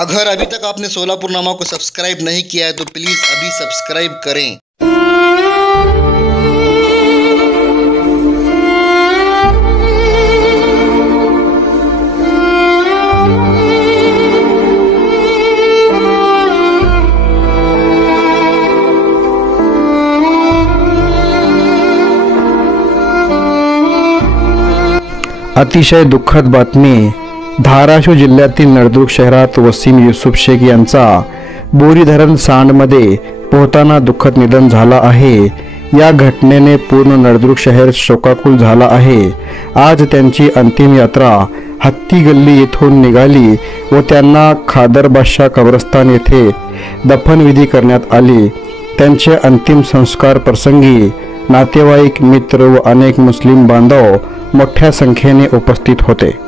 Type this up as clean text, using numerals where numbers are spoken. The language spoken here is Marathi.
अगर अभी तक आपने सोलापुर नामा को सब्सक्राइब नहीं किया है तो प्लीज़ अभी सब्सक्राइब करें। अतिशय दुःखद बातमी धाराशिव जिल्ह्यातील नळदुर्ग शहरात वसीम युसुफ शेख यांचा बोरी धरण सांडमध्ये पोहताना दुःखद निधन झाला आहे। या घटनेने पूर्ण नळदुर्ग शहर शोकाकुल झाला आहे। आज त्यांची अंतिम यात्रा हत्ती गल्ली येथून निघाली व त्यांना खादर बादशाह कब्रस्तान येथे दफनविधी करण्यात आली। त्यांचे अंतिम संस्कार प्रसंगी नातेवाईक, मित्र व अनेक मुस्लिम बांधव मोठ्या संख्येने उपस्थित होते।